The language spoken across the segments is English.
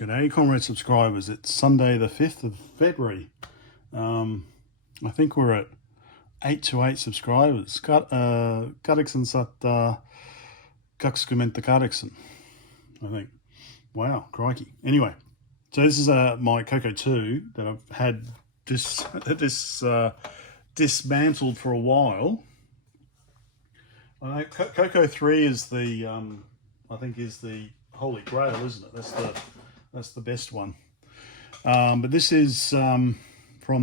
G'day, comrade subscribers. It's Sunday the 5th of February. I think we're at 8 subscribers. Kareksen satt kakskymmentä kahdeksan, I think. Wow, crikey. Anyway, so this is my CoCo 2 that I've had dismantled for a while. CoCo 3 is the, I think is the holy grail, isn't it? That's the best one. But this is from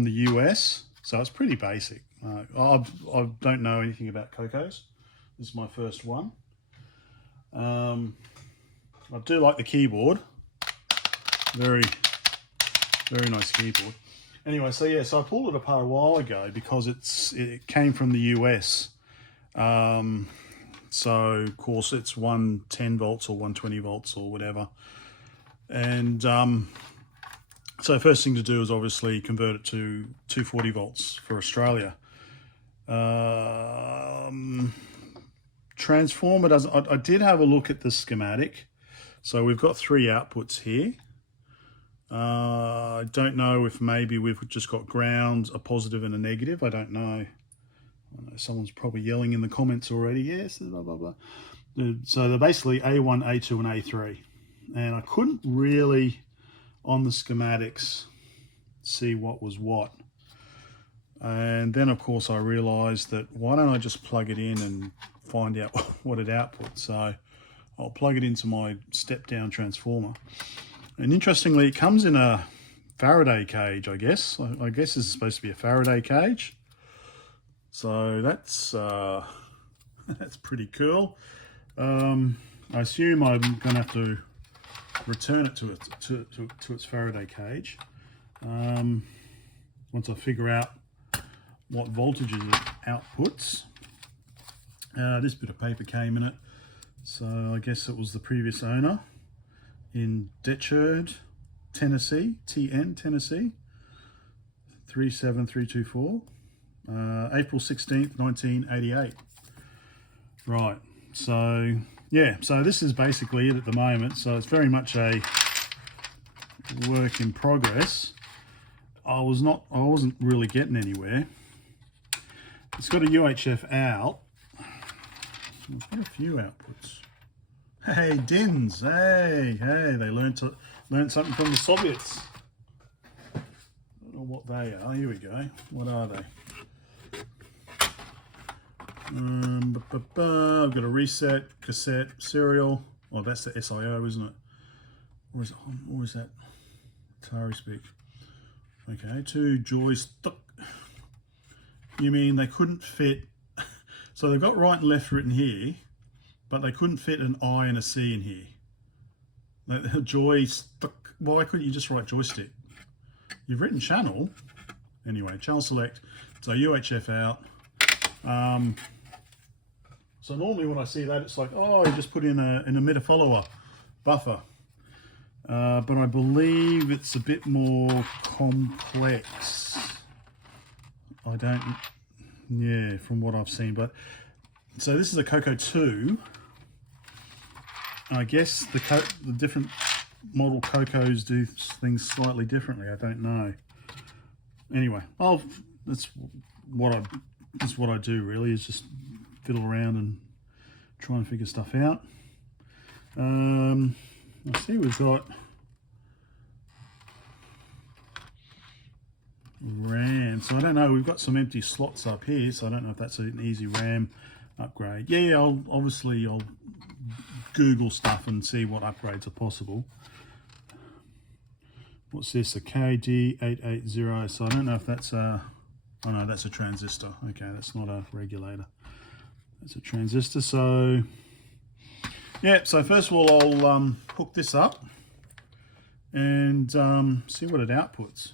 the US, so it's pretty basic. I don't know anything about CoCos. This is my first one. I do like the keyboard. Very nice keyboard. Anyway, so yeah, so I pulled it apart a while ago because it came from the US. So of course it's 110 volts or 120 volts or whatever. And so first thing to do is obviously convert it to 240 volts for Australia. Transformer doesn't, I did have a look at the schematic. So we've got 3 outputs here. I don't know if maybe we've just got ground, a positive and a negative. I don't know. Someone's probably yelling in the comments already. Yes, blah, blah, blah. So they're basically A1, A2 and A3. And I couldn't really, on the schematics, see what was what. And then, of course, I realized that why don't I just plug it in and find out what it outputs. So I'll plug it into my step-down transformer. And interestingly, it comes in a Faraday cage, I guess. I guess this is supposed to be a Faraday cage. So that's that's pretty cool. I assume I'm going to have to return it to its Faraday cage once I figure out what voltages it outputs. This bit of paper came in it, so I guess it was the previous owner in Decherd, Tennessee, Tennessee, 37324, April 16th, 1988. Right, so yeah, so this is basically it at the moment. So it's very much a work in progress. I wasn't really getting anywhere. It's got a UHF out. It's got a few outputs. Hey, DINs. Hey, they learned something from the Soviets. I don't know what they are. Here we go. What are they? I've got a reset, cassette, serial. Oh, that's the SIO, isn't it? Or is that Atari speak? Okay, 2 joystick. You mean they couldn't fit? So they've got right and left written here, but they couldn't fit an I and a C in here. Joystick. Why couldn't you just write joystick? You've written channel. Anyway, channel select. So UHF out. So normally when I see that, it's like, oh, you just put in an emitter follower buffer. But I believe it's a bit more complex. Yeah, from what I've seen. But so this is a CoCo 2. I guess the different model CoCos do things slightly differently. I don't know. Anyway, that's what I do really, is just fiddle around and try and figure stuff out. I see we've got RAM, so I don't know, we've got some empty slots up here, so I don't know if that's an easy RAM upgrade. Yeah, I'll Google stuff and see what upgrades are possible. What's this, a KD880, so I don't know if that's a, oh no, that's a transistor. Okay, that's not a regulator. That's a transistor. So yeah, so first of all I'll hook this up and see what it outputs.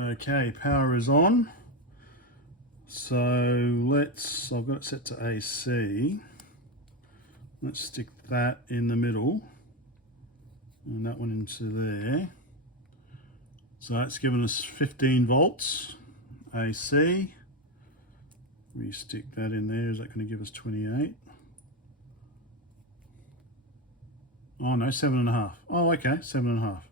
Okay, power is on. So I've got it set to AC. Let's stick that in the middle and that one into there. So that's given us 15 volts AC. We stick that in there. Is that going to give us 28? Oh no, 7.5. Oh, okay, 7.5.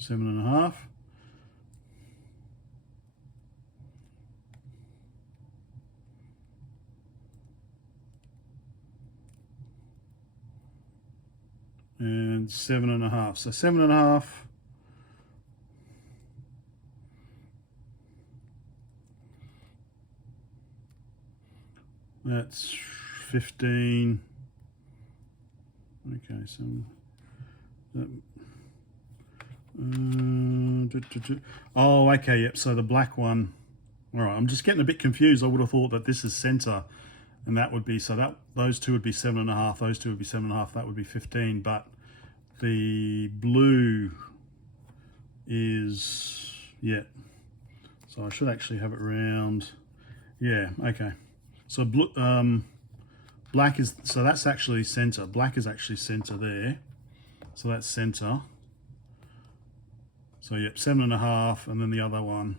7.5. And 7.5. So 7.5. That's 15. Okay, so oh, okay, yep. So the black one. All right, I'm just getting a bit confused. I would have thought that this is center, and that would be so that those two would be 7.5. Those two would be 7.5. That would be 15. But the blue is So I should actually have it round. Yeah. Okay. So blue. Black is, so that's actually center. Black is actually center there. So that's center. So yep, 7.5, and then the other one,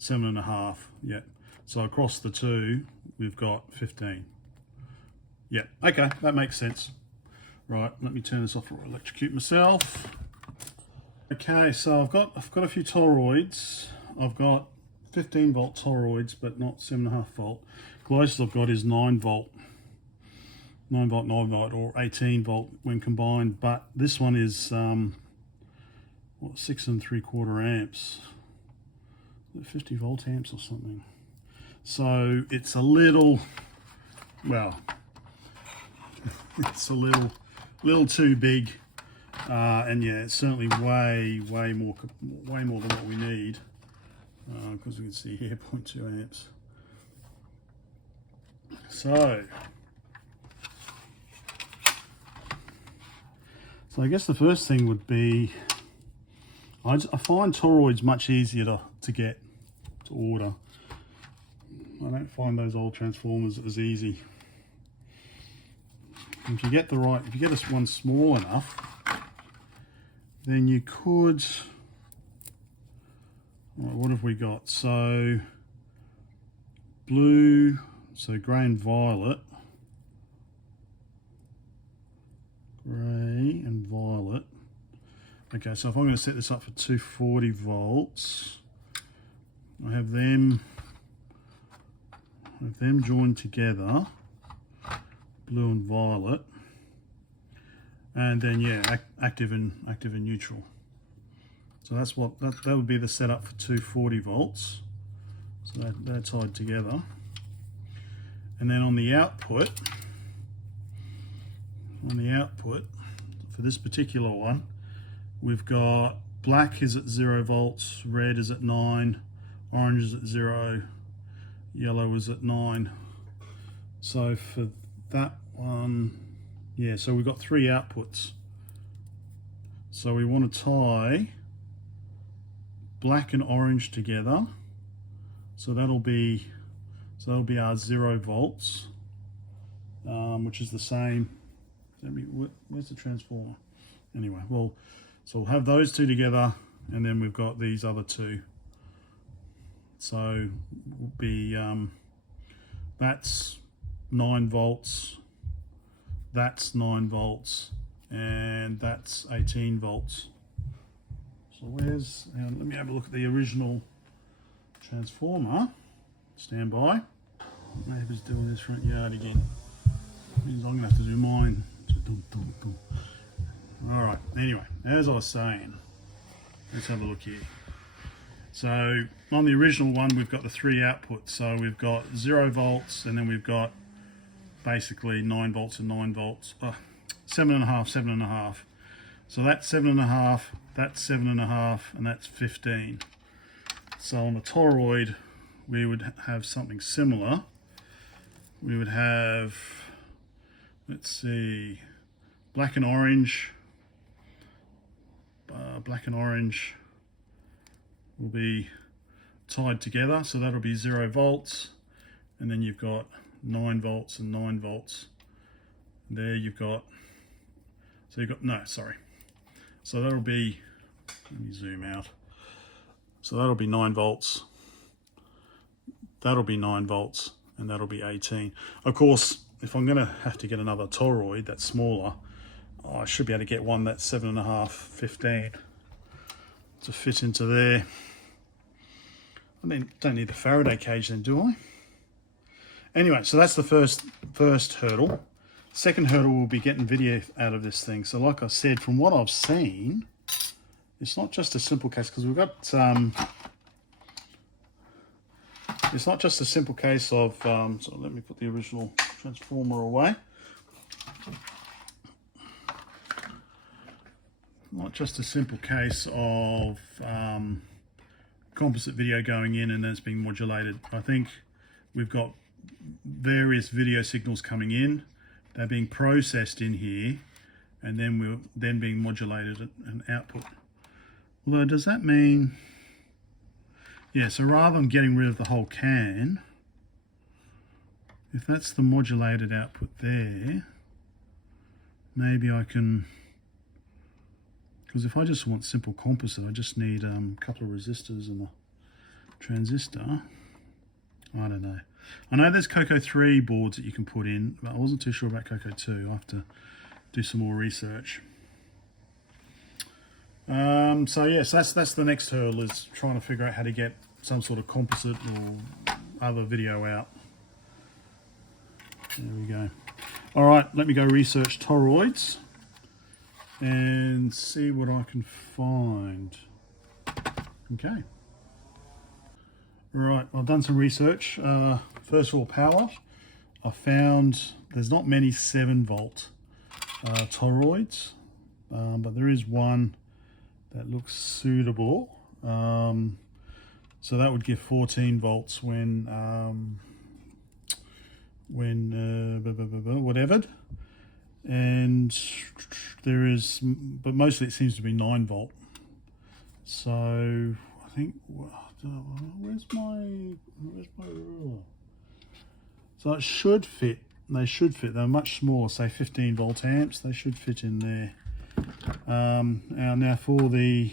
7.5. Yep. So across the two, we've got 15. Yep. Okay, that makes sense. Right, let me turn this off or electrocute myself. Okay, so I've got a few toroids. I've got 15 volt toroids, but not 7.5 volt. Closest I've got is 9 volt. 9 volt, or 18 volt when combined, but this one is what, 6 3/4 amps, 50 volt amps or something. So it's a little, well, it's a little too big, and yeah, it's certainly way more than what we need, because we can see here 0.2 amps. So I guess the first thing would be, I find toroids much easier to get, to order. I don't find those old transformers as easy. If you get this one small enough, then you could, right, what have we got? So blue, so grey and violet. Grey and violet. Okay, so if I'm going to set this up for 240 volts, I have them joined together, blue and violet, and then yeah, active and neutral. So that's what that would be the setup for 240 volts. So they're tied together, and then on the output. For this particular one, we've got black is at 0 volts, red is at 9, orange is at 0, yellow is at 9. So for that one, yeah, so we've got 3 outputs. So we want to tie black and orange together. So that'll be our 0 volts, which is the same. Where's the transformer? Anyway, well, so we'll have those two together, and then we've got these other two. So will be that's 9 volts, that's 9 volts, and that's 18 volts. So where's, let me have a look at the original transformer. Stand by. Neighbour's doing his front yard again. Means I'm gonna have to do mine. All right, anyway, as I was saying, let's have a look here. So on the original one, we've got the 3 outputs. So we've got 0 volts, and then we've got basically 9 volts and 9 volts. 7.5, 7.5. So that's 7.5, that's 7.5, and that's 15. So on the toroid, we would have something similar. We would have, let's see, black and orange. Black and orange will be tied together, so that'll be 0 volts, and then you've got 9 volts and 9 volts. There you've got, so you've got, no, sorry. So that'll be, let me zoom out. So that'll be 9 volts. That'll be 9 volts, and that'll be 18. Of course, if I'm going to have to get another toroid that's smaller, I should be able to get one that's 7.5, 15 to fit into there. I mean, don't need the Faraday cage then, do I? Anyway, so that's the first hurdle. Second hurdle will be getting video out of this thing. So like I said, from what I've seen, it's not just a simple case, because we've got it's not just a simple case of so let me put the original transformer away. Not just a simple case of composite video going in and then it's being modulated. I think we've got various video signals coming in. They're being processed in here, and then being modulated and output. Although, does that mean? Yeah. So rather than getting rid of the whole can, if that's the modulated output there, maybe I can. Because if I just want simple composite, I just need a couple of resistors and a transistor. I don't know. I know there's CoCo 3 boards that you can put in, but I wasn't too sure about CoCo 2. I'll have to do some more research. So yes, that's the next hurdle, is trying to figure out how to get some sort of composite or other video out. There we go. All right, let me go research toroids and see what I can find. Okay. Right, I've done some research. First of all, power. I found there's not many 7-volt toroids, but there is one that looks suitable. So that would give 14 volts when whatever. And there is, but mostly it seems to be 9-volt. So I think, where's my ruler? So it should fit. They should fit. They're much smaller, say 15 volt amps. They should fit in there. Now for the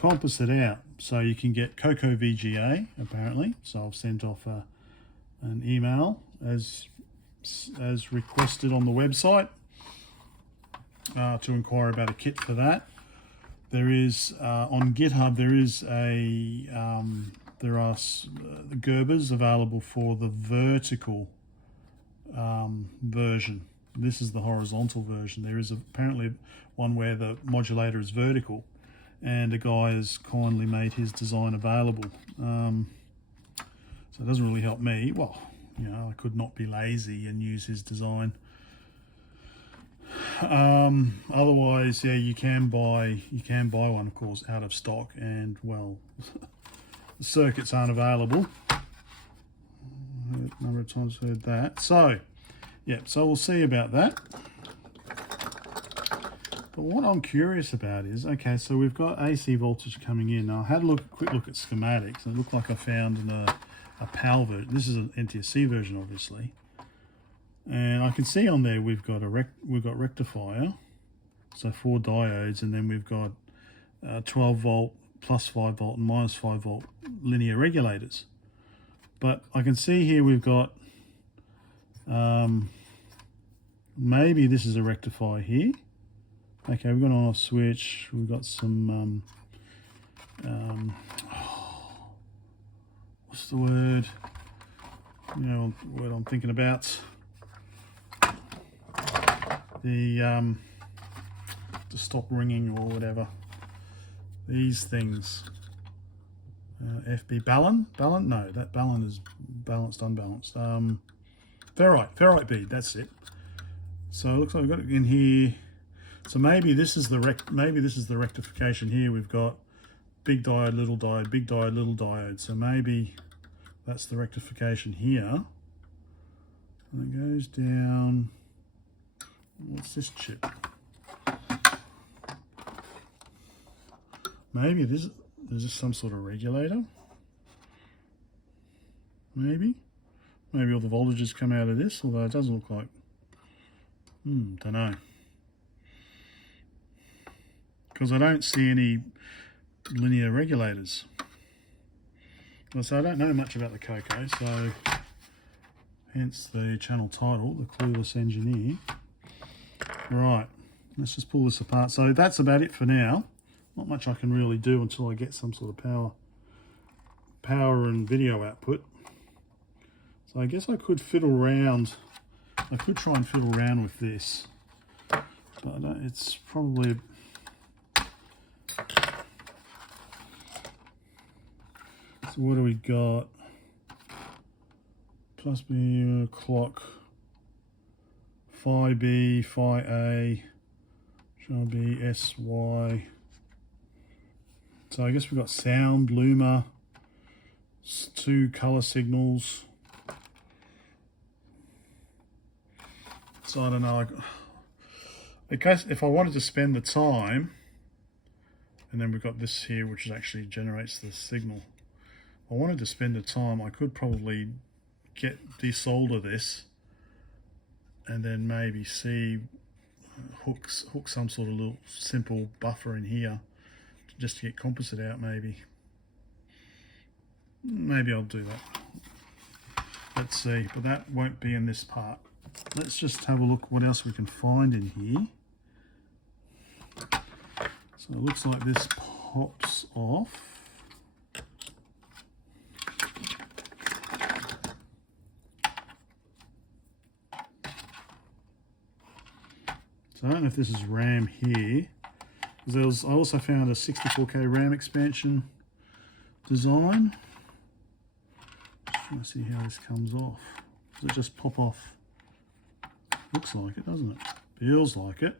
composite out, so you can get CoCoVGA apparently. So I've sent off an email as requested on the website to inquire about a kit for that. There is on GitHub there are the Gerbers available for the vertical version. This is the horizontal version. There is apparently one where the modulator is vertical, and a guy has kindly made his design available. So it doesn't really help me. Well, you know, I could not be lazy and use his design. Otherwise, yeah, you can buy one, of course, out of stock, and well, the circuits aren't available. A number of times heard that. So, yeah, so we'll see about that. But what I'm curious about is, okay, so we've got AC voltage coming in. Now, I had a quick look at schematics, and it looked like I found a PAL version. This is an NTSC version, obviously. And I can see on there we've got rectifier, so 4 diodes, and then we've got 12 volt, plus 5 volt, and minus 5 volt linear regulators. But I can see here we've got maybe this is a rectifier here. Okay, we've got an on-off switch. We've got some what's the word? You know, what I'm thinking about. The to stop ringing or whatever. These things. FB Ballon? No, that Ballon is balanced, unbalanced. Ferrite bead, that's it. So it looks like we've got it in here. So maybe this is the rectification here. We've got big diode, little diode, big diode, little diode. So maybe that's the rectification here. And it goes down. What's this chip? Maybe there's just some sort of regulator. Maybe all the voltages come out of this, although it doesn't look like. Don't know. Because I don't see any linear regulators. Well, so I don't know much about the CoCo, so hence the channel title, The Clueless Engineer. Right, let's just pull this apart. So that's about it for now. Not much I can really do until I get some sort of power and video output. So I guess I could fiddle around. I could try and fiddle around with this, but it's probably... So what do we got? Plus B clock, Phi B, Phi A, shall be SY. So I guess we've got sound, luma, 2 color signals. So I don't know. In case if I wanted to spend the time, and then we've got this here, which actually generates the signal. If I wanted to spend the time, I could probably desolder this, and then maybe see hook some sort of little simple buffer in here, just to get composite out. Maybe I'll do that. Let's see, but that won't be in this part. Let's just have a look what else we can find in here. So it looks like this pops off. So I don't know if this is RAM here. I also found a 64K RAM expansion design. Just trying to see how this comes off. Does it just pop off? Looks like it, doesn't it? Feels like it.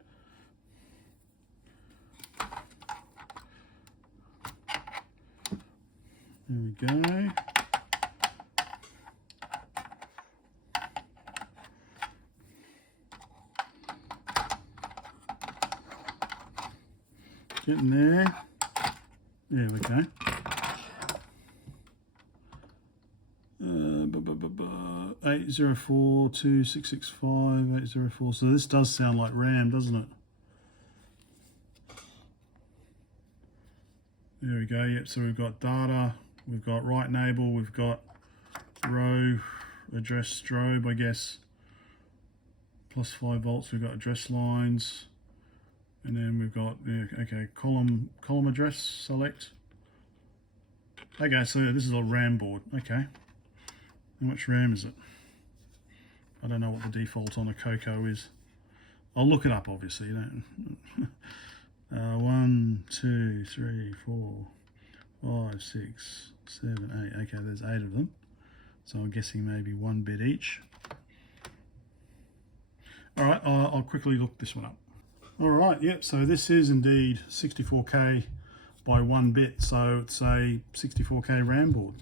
There we go. Getting there. There we go. 8042665 804. So this does sound like RAM, doesn't it? There we go. Yep. So we've got data. We've got right enable. We've got row address strobe, I guess. Plus 5 volts. We've got address lines. And then we've got, okay, column address select. Okay, so this is a RAM board. Okay. How much RAM is it? I don't know what the default on a CoCo is. I'll look it up, obviously. You don't. 1, 2, 3, 4, 5, 6, 7, 8. Okay, there's 8 of them. So I'm guessing maybe 1 bit each. All right, I'll quickly look this one up. All right, yep, so this is indeed 64K by 1 bit, so it's a 64K RAM board.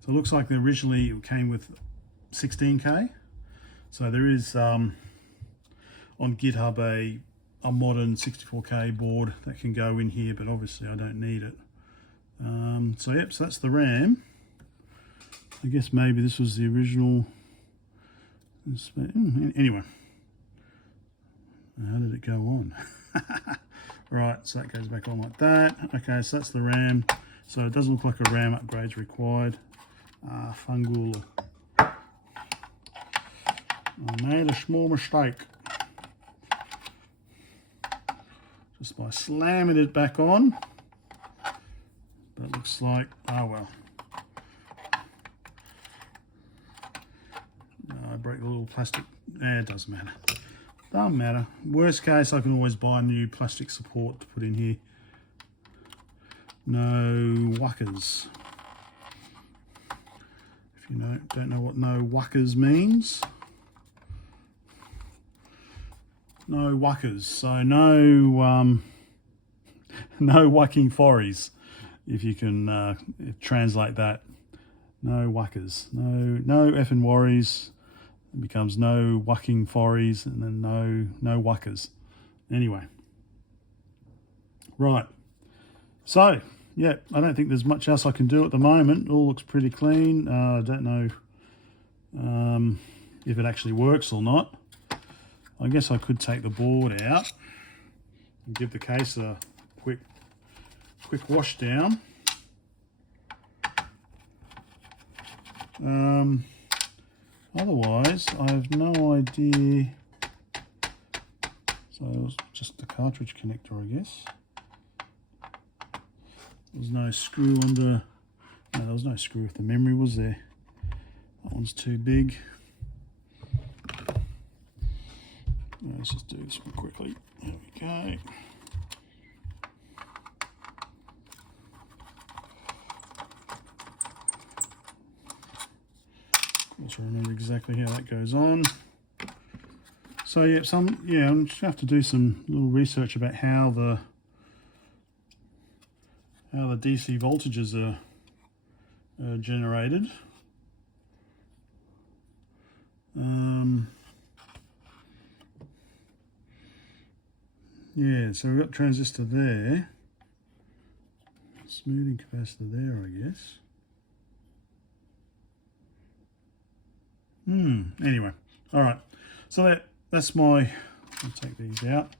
So it looks like originally it came with 16K. So there is on GitHub a modern 64K board that can go in here, but obviously I don't need it. So yep, so that's the RAM. I guess maybe this was the original. Anyway. How did it go on? Right, so that goes back on like that. Okay, so that's the RAM. So it doesn't look like a RAM upgrade's required. Fungal. I made a small mistake. Just by slamming it back on. But it looks like, oh well. I break the little plastic. It doesn't matter. Doesn't matter. Worst case, I can always buy new plastic support to put in here. No wuckers. If you don't know what no wuckers means. No wuckers. So no no wucking forries, if you can translate that. No wuckers. No effing worries. It becomes no wucking forries, and then no wuckers. Anyway. Right. So, yeah, I don't think there's much else I can do at the moment. All looks pretty clean. I don't know if it actually works or not. I guess I could take the board out and give the case a quick wash down. Otherwise, I have no idea. So it was just the cartridge connector, I guess. There's no screw under. No, there was no screw if the memory was there. That one's too big. Let's just do this one quickly. There we go. Also remember exactly how that goes on. So yeah, I'm just gonna have to do some little research about how the DC voltages are generated. Yeah, so we've got transistor there, smoothing capacitor there, I guess. Anyway, all right. So that's my. I'll take these out.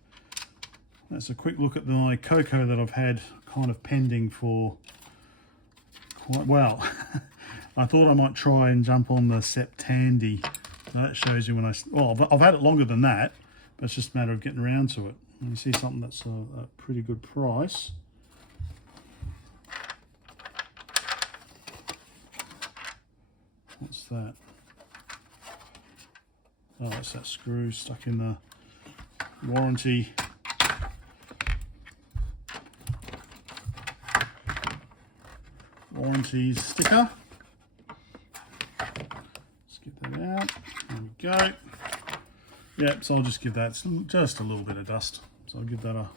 That's a quick look at my CoCo that I've had kind of pending for quite well. I thought I might try and jump on the Tandy. So that shows you when I've had it longer than that, but it's just a matter of getting around to it. And you see something that's a pretty good price. What's that? Oh, it's that screw stuck in the warranty. Warranty sticker. Let's get that out. There we go. Yep, so I'll just give that just a little bit of dust. So I'll give that a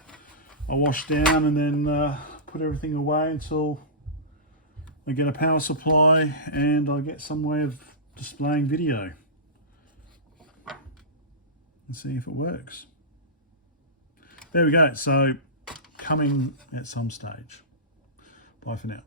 wash down and then put everything away until I get a power supply and I get some way of displaying video. And see if it works. There we go. So coming at some stage. Bye for now.